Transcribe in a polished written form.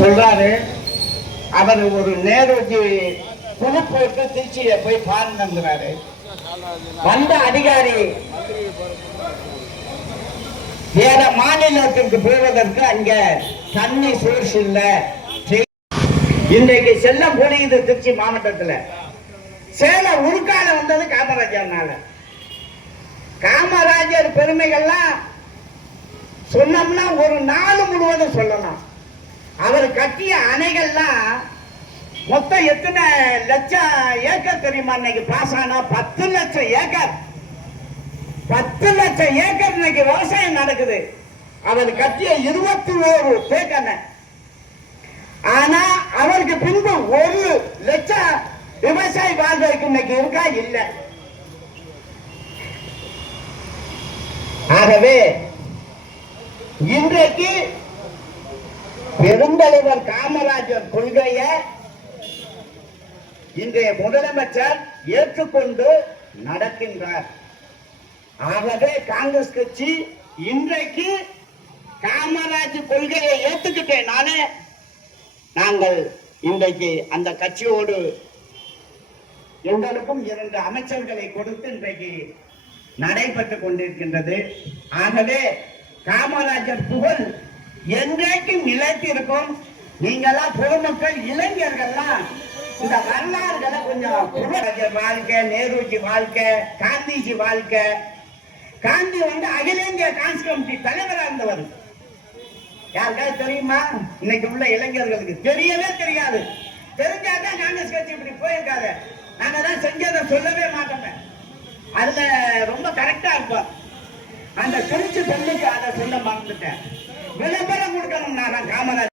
சொல்றாரு. அவர் ஒரு நேருஜி குழு போட்டு திருச்சியை போய் பாருங்கிறாரு. வந்த அதிகாரி வேற மாநிலத்திற்கு போவதற்கு அங்க தண்ணி சோர்ஸ் இல்ல. இன்றைக்கு செல்லம் பொழியுது திருச்சி மாவட்டத்தில். சேலம் உருக்கால வந்தது காமராஜர்னால. காமராஜர் பெருமைகள்லாம் சொன்னோம்னா ஒரு நாள் முழுவதும் சொல்லலாம். அவர் கட்டிய அணைகள்லாம் மொத்தம் எத்தனை லட்சம் ஏக்கர் தெரியுமா? இன்னைக்கு பாஸ் ஆனா 10 லட்சம் ஏக்கர். 10 லட்சம் ஏக்கர் இன்னைக்கு விவசாயம் நடக்குது. அவர் கட்டிய 21 தேக்கணை. ஆனா அவருக்கு பின்பு 1 லட்சம் விவசாயி வாழ்வதற்கு இன்னைக்கு இருக்கா? இல்லை. ஆகவே இன்றைக்கு பெருந்தலைவர் காமராஜர் கொள்கையை இன்றைய முதலமைச்சர் ஏற்றுக்கொண்டு நடக்கின்றார். ஆகவே காங்கிரஸ் கட்சி இன்றைக்கு காமராஜர் கொள்கையை ஏற்றுக்கிட்டேனாலே நாங்கள் இன்றைக்கு அந்த கட்சியோடு எங்களுக்கும் 2 அமைச்சர்களை கொடுத்து இன்றைக்கு நடைபெற்றுக் கொண்டிருக்கின்றது. ஆகவே காமராஜர் புகழ் என்றைக்கும் நிலைத்திருக்கும். நீங்கெல்லாம் பொதுமக்கள் இளைஞர்கள்லாம் இந்த வரலாறுகளை கொஞ்சம் காமராஜர் வாழ்க்கை, நேருஜி வாழ்க்கை, காந்திஜி வாழ்க்கை. காந்தி அகில இந்திய காங்கிரஸ் கமிட்டி தலைவராக இருந்தவர். யாருக்காவது தெரியுமா? இன்னைக்கு உள்ள இளைஞர்களுக்கு தெரியவே தெரியாது. தெரிஞ்சாதான் காங்கிரஸ் கட்சி இப்படி போயிருக்காரு. நாங்க தான் செஞ்சதை சொல்லவே மாட்டோம். அதுல ரொம்ப கரெக்டா இருப்போம். அந்த திருச்சி பெண்ணுக்கு அதை சொல்ல மறந்துட்டேன். விளம்பரம் கொடுக்கணும். நான் காமராஜர்